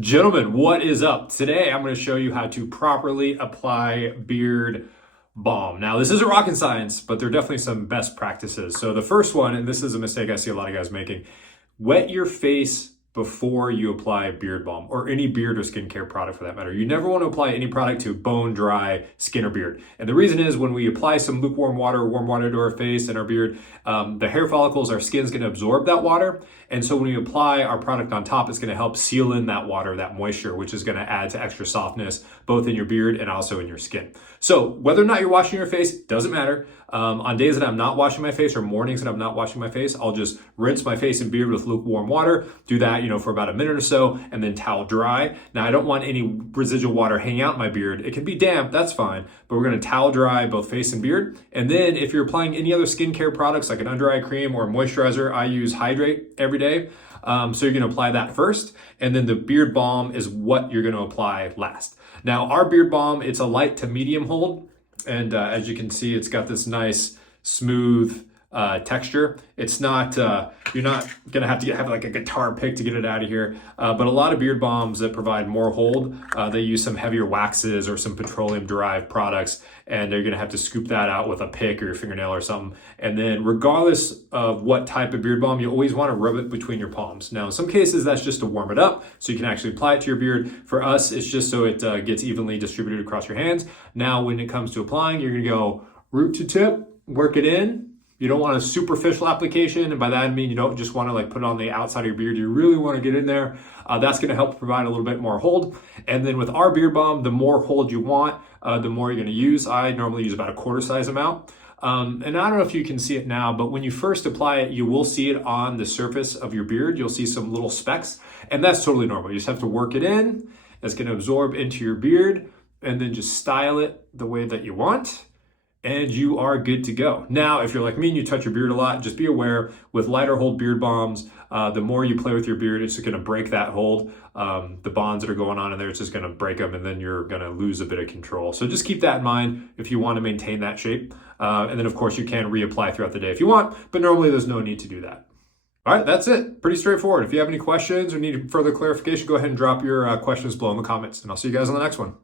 Gentlemen, what is up? Today I'm going to show you how to properly apply beard balm. Now, this isn't rocket science, but there are definitely some best practices. So the first one, and this is a mistake I see a lot of guys making, wet your face before you apply beard balm or any beard or skincare product for that matter. You never want to apply any product to bone dry skin or beard. And the reason is when we apply some lukewarm water or warm water to our face and our beard, the hair follicles, our skin's going to absorb that water. And so when we apply our product on top, it's going to help seal in that water, that moisture, which is going to add to extra softness, both in your beard and also in your skin. So whether or not you're washing your face, doesn't matter. On days that I'm not washing my face or mornings that I'm not washing my face, I'll just rinse my face and beard with lukewarm water. Do that, for about a minute or so, and then towel dry. Now, I don't want any residual water hanging out in my beard. It can be damp, that's fine, but we're gonna towel dry both face and beard. And then if you're applying any other skincare products like an under eye cream or a moisturizer, I use Hydrate every day. So you're gonna apply that first, and then the beard balm is what you're gonna apply last. Now, our beard balm, it's a light to medium hold. And as you can see, it's got this nice, smooth texture. It's not, you're not gonna have to have like a guitar pick to get it out of here. But a lot of beard balms that provide more hold, they use some heavier waxes or some petroleum derived products, and they're gonna have to scoop that out with a pick or your fingernail or something. And then regardless of what type of beard balm, you always wanna rub it between your palms. Now, in some cases, that's just to warm it up so you can actually apply it to your beard. For us, it's just so it gets evenly distributed across your hands. Now, when it comes to applying, you're gonna go root to tip, work it in. You don't want a superficial application, and by that I mean you don't just want to like put it on the outside of your beard. You really want to get in there. That's going to help provide a little bit more hold. And then with our beard balm, the more hold you want, the more you're going to use. I normally use about a quarter size amount. And I don't know if you can see it now, but when you first apply it, you will see it on the surface of your beard. You'll see some little specks, and that's totally normal. You just have to work it in. It's going to absorb into your beard, and then just style it the way that you want, and you are good to go. Now, if you're like me and you touch your beard a lot, just be aware with lighter hold beard balms, the more you play with your beard, it's just gonna break that hold. The bonds that are going on in there, it's just gonna break them, and then you're gonna lose a bit of control. So just keep that in mind if you wanna maintain that shape. And then of course you can reapply throughout the day if you want, but normally there's no need to do that. All right, that's it. Pretty straightforward. If you have any questions or need further clarification, go ahead and drop your questions below in the comments, and I'll see you guys on the next one.